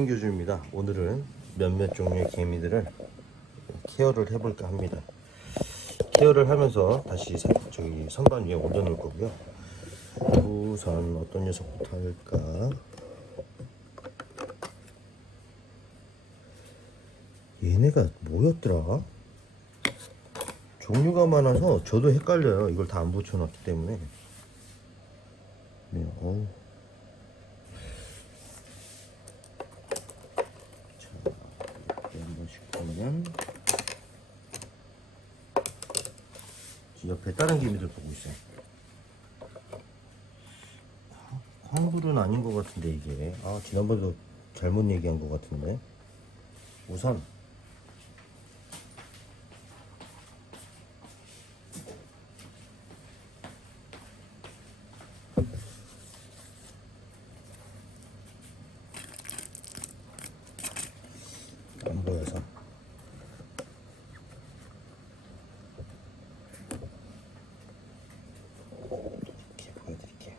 김교주입니다. 오늘은 몇몇 종류의 개미들을 케어를 해볼까 합니다. 케어를 하면서 다시 사- 저기 선반 위에 올려놓을 거고요. 우선 어떤 녀석부터 할까? 얘네가 뭐였더라? 종류가 많아서 저도 헷갈려요. 이걸 다 안 붙여놨기 때문에. 네, 어우. 자, 이렇게 한 보면 옆에 다른 개미들 보고 있어요. 황불은 아닌 것 같은데 이게 아 지난번에도 잘못 얘기한 것 같은데 우선 안 보여서 이렇게 보여드릴게요.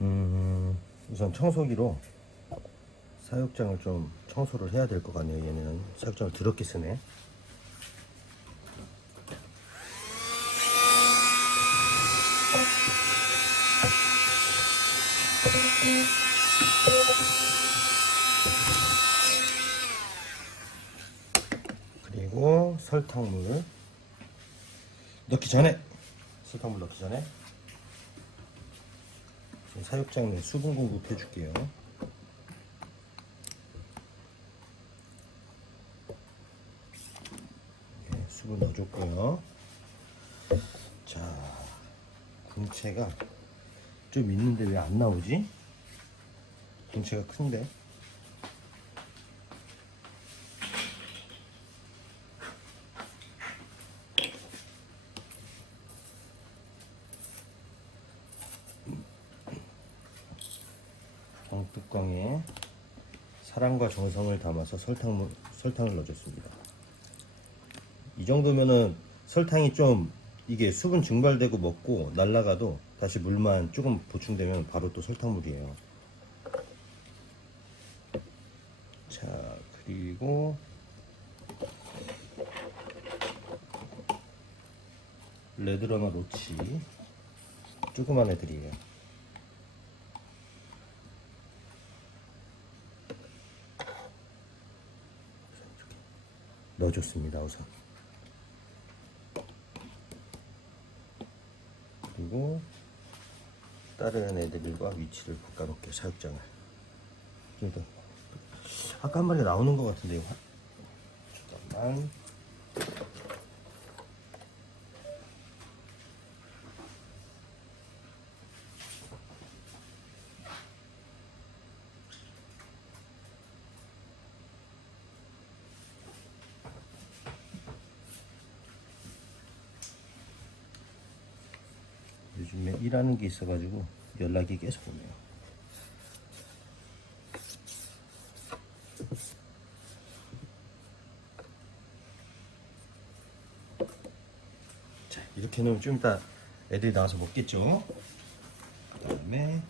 음, 우선 청소기로 사육장을 좀 청소를 해야 될 것 같네요. 얘는 사육장을 더럽게 쓰네. 그리고 설탕물 넣기 전에 설탕물 넣기 전에 사육장에 수분 공급 해 줄게요. 네, 수분 넣어줬고요. 자, 궁채가 좀 있는데 왜 안 나오지? 궁채가 큰데. 병뚜껑에 사랑과 정성을 담아서 설탕물, 설탕을 넣어줬습니다. 이 정도면은 설탕이 좀 이게 수분 증발되고 먹고 날라가도 다시 물만 조금 보충되면 바로 또 설탕물이에요. 자, 그리고 레드러너 로치 조그만 애들이에요. 넣어줬습니다 우선. 그리고 다른 애들과 위치를 바꿔놓을게요 사육장을. 아까 한 마리 나오는 것 같은데 화- 잠깐만 요즘에 일하는 게 있어가지고 연락이 계속 오네요. 자, 이렇게 놓으면 좀 이따 애들이 나와서 먹겠죠? 그 다음에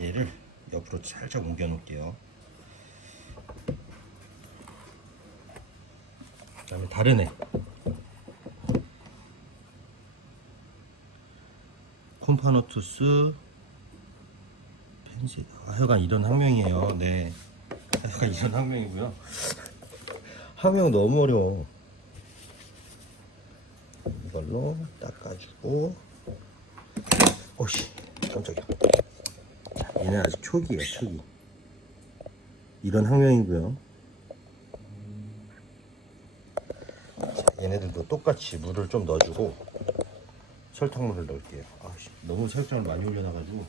얘를 옆으로 살짝 옮겨 놓을게요. 그 다음에 다른 애. 콤파노투스 펜시 아, 하여간 이런 학명이에요. 네. 하여간 이런 학명이고요. 학명 너무 어려워. 이걸로 닦아주고 오씨 깜짝이야. 자, 얘는 아직 초기예요. 초기. 이런 학명이고요. 자, 얘네들도 똑같이 물을 좀 넣어주고 설탕물을 넣을게요. 아, 씨, 너무 설탕을 많이 올려놔가지고.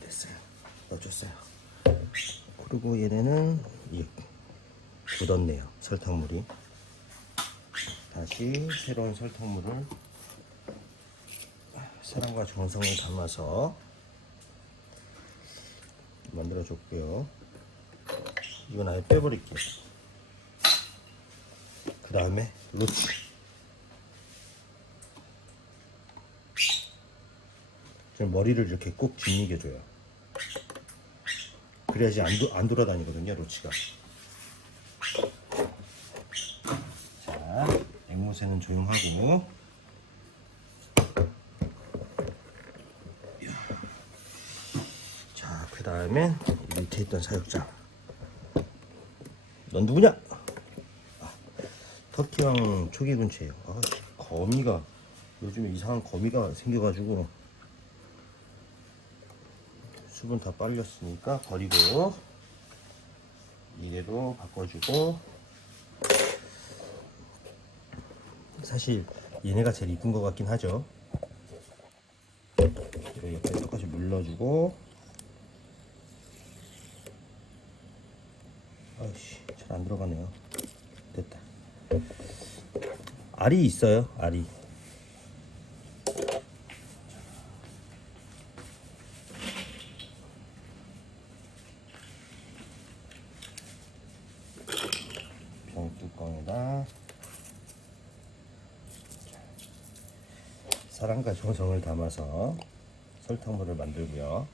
됐어요. 넣어줬어요. 그리고 얘네는 이 굳었네요. 설탕물이. 다시 새로운 설탕물을 사랑과 정성을 담아서 만들어 줬고요. 이건 아예 빼버릴게요. 그 다음에 로치. 좀 머리를 이렇게 꼭 짓이겨줘요. 그래야지 안, 도, 안 돌아다니거든요, 로치가. 자, 앵무새는 조용하고. 자, 그 다음에 밑에 있던 사육장. 넌 누구냐? 아, 터키왕 초기 근처에요. 아, 거미가 요즘에 이상한 거미가 생겨가지고 수분 다 빨렸으니까 버리고 이대로 바꿔주고 사실 얘네가 제일 이쁜 것 같긴 하죠. 옆에 똑같이 물러주고 아이씨 잘 안 들어가네요. 됐다. 알이 있어요. 알이. 병뚜껑에다 사랑과 정성을 담아서 설탕물을 만들고요.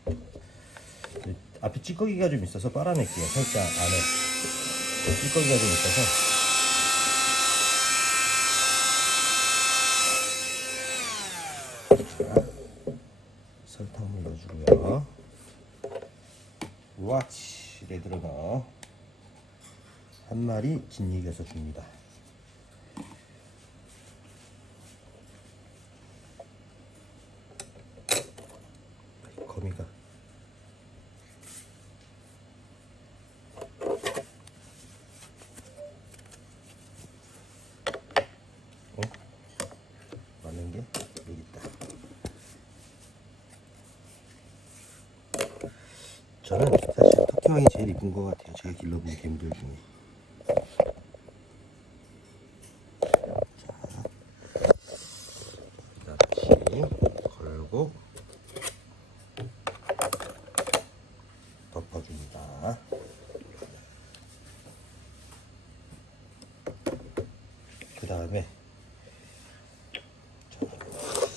이 앞에 찌꺼기가 좀 있어서 빨아낼게요. 살짝 안에 찌꺼기가 좀 있어서 자, 설탕물 넣어주고요. 와치 레드로너 한 마리 짓이겨서 줍니다. 거미가 어? 맞는 게 여기 있다. 저는 사실 터키왕이 제일 이쁜 것 같아요. 제가 길러본 개미들 중에. 자, 다시 걸고 덮어줍니다. 그 다음에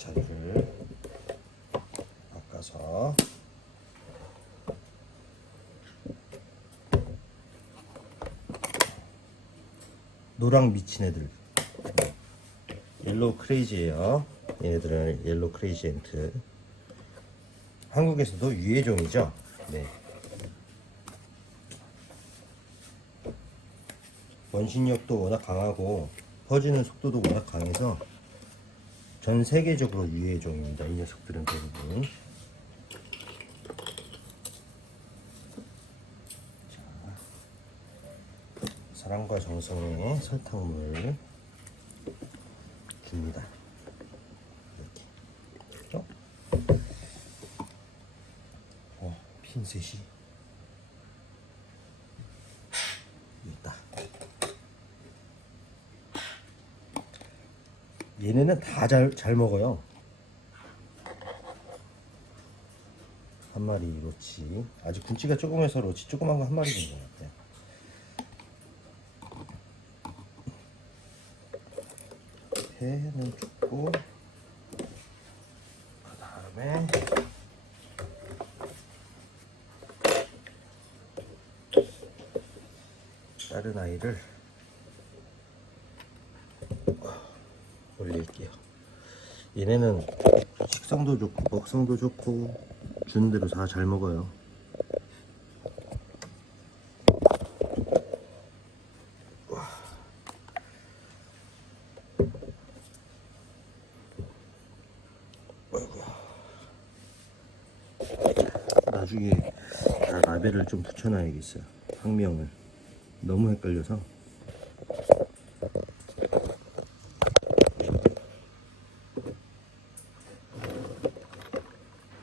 자리를 바꿔서 노랑 미친 애들. 옐로우 크레이지예요. 얘네들은 옐로우 크레이지 엔트. 한국에서도 유해종이죠? 네. 원심력도 워낙 강하고 퍼지는 속도도 워낙 강해서 전 세계적으로 유해종입니다. 이 녀석들은 대부분 사랑과 정성의 설탕물 줍니다. 이렇게. 어? 어, 핀셋이 있다. 얘네는 다 잘 잘 먹어요. 한 마리 로치. 아직 군치가 조금해서 로치 조그만 거 한 마리 된것 같아요. 배는 줬고 그 다음에 다른 아이를 올릴게요. 얘네는 식성도 좋고 먹성도 좋고 주는 대로 다 잘 먹어요. 나중에 다 라벨을 좀 붙여놔야겠어요. 학명을 너무 헷갈려서.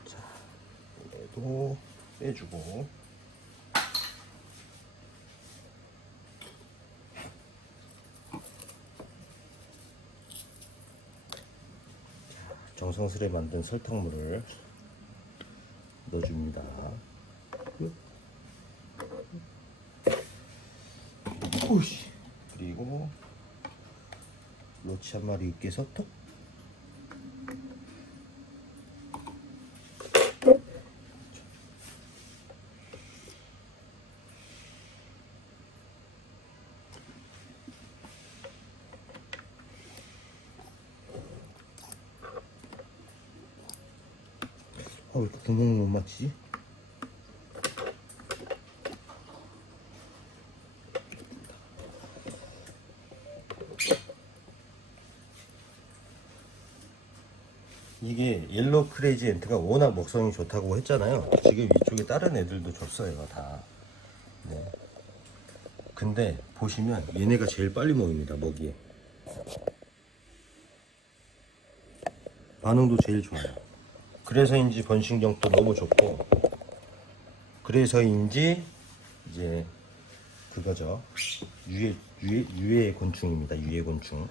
자, 얘도 빼주고. 정성스레 만든 설탕물을 넣어줍니다. 오씨. 그리고 로치 한 마리 으깨서 톡. 아, 왜 이렇게 구멍을 못 맞히지? 이게 옐로 크레이지 엔트가 워낙 먹성이 좋다고 했잖아요. 지금 이쪽에 다른 애들도 줬어요, 다. 네. 근데 보시면 얘네가 제일 빨리 먹입니다, 먹이에. 반응도 제일 좋아요. 그래서인지 번식력도 너무 좋고, 그래서인지 이제 그거죠. 유해 유해 유해 곤충입니다. 유해 곤충.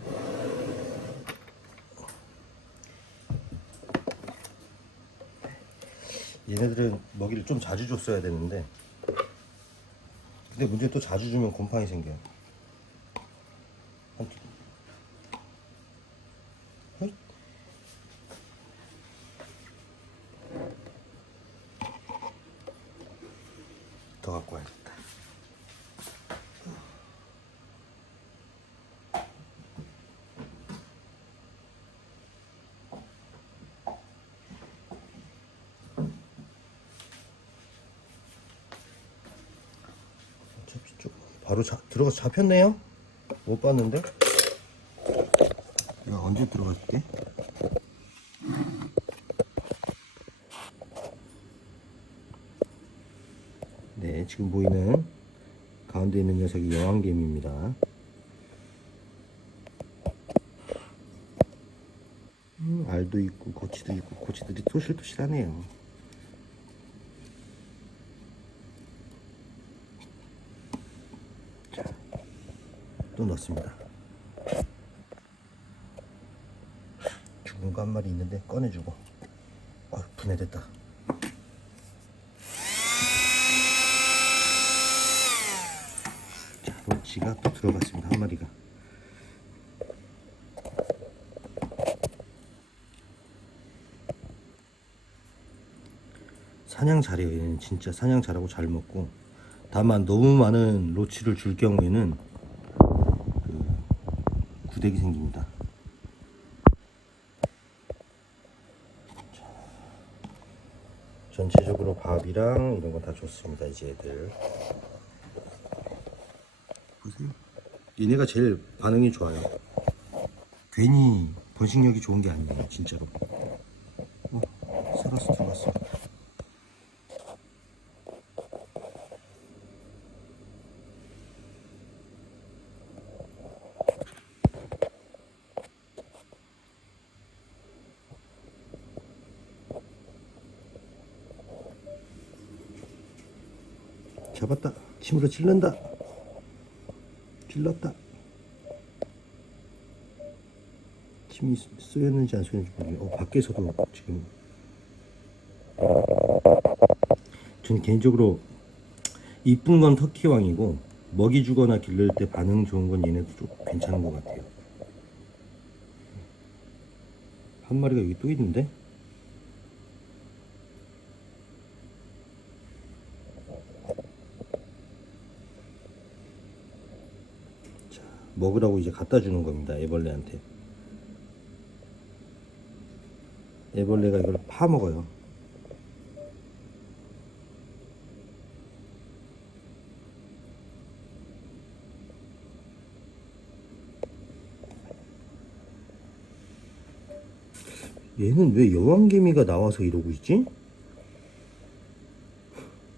얘네들은 먹이를 좀 자주 줬어야 되는데. 근데 문제는 또 자주 주면 곰팡이 생겨요. 한 끼. 헛. 더 갖고 와야겠다 어차피 좀 바로 자, 들어가서 잡혔네요? 못 봤는데? 야 언제 들어갔지? 네 지금 보이는 가운데 있는 녀석이 여왕개미입니다 음, 알도 있고 고치도 있고 고치들이 토실토실하네요 또 넣습니다. 죽은 거 한 마리 있는데 꺼내주고. 어, 분해됐다. 자, 로치가 또 들어갔습니다. 한 마리가. 사냥 잘해요. 얘는 진짜 사냥 잘하고 잘 먹고. 다만 너무 많은 로치를 줄 경우에는 구데기 생깁니다. 자, 전체적으로 밥이랑 이런 거다 좋습니다. 이제 애들 보세요. 얘네가 제일 반응이 좋아요. 괜히 번식력이 좋은 게 아니에요, 진짜로. 어, 살아서 들어갔어. 침으로 찔른다. 찔렀다. 침이 쏘였는지 안 쏘였는지 모르겠네. 어, 밖에서도 지금. 전 개인적으로 이쁜 건 터키왕이고 먹이 주거나 기를 때 반응 좋은 건 얘네도 좀 괜찮은 것 같아요. 한 마리가 여기 또 있는데? 먹으라고 이제 갖다 주는 겁니다. 애벌레한테. 애벌레가 이걸 파먹어요. 얘는 왜 여왕개미가 나와서 이러고 있지?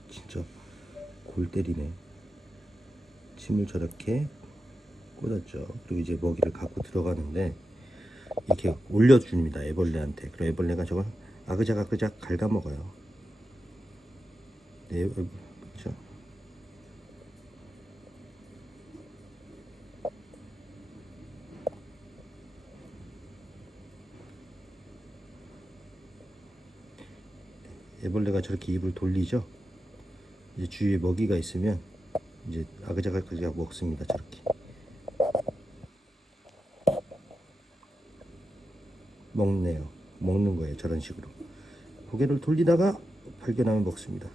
진짜 골 때리네. 침을 저렇게 꽂았죠. 그리고 이제 먹이를 갖고 들어가는데 이렇게 올려줍니다. 애벌레한테. 그럼 애벌레가 저걸 아그작 아그작 갉아먹어요. 네, 어, 그렇죠. 애벌레가 저렇게 입을 돌리죠. 이제 주위에 먹이가 있으면 이제 아그작아그작 먹습니다. 저렇게. 먹네요. 먹는 거예요. 저런 식으로. 고개를 돌리다가 발견하면 먹습니다.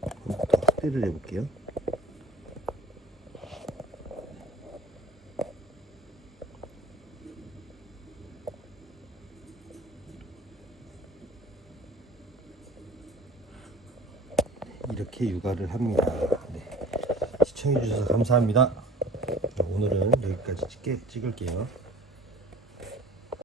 더 확대를 해볼게요. 이렇게 육아를 합니다. 네. 시청해주셔서 감사합니다. 오늘은 여기까지 찍게, 찍을게요.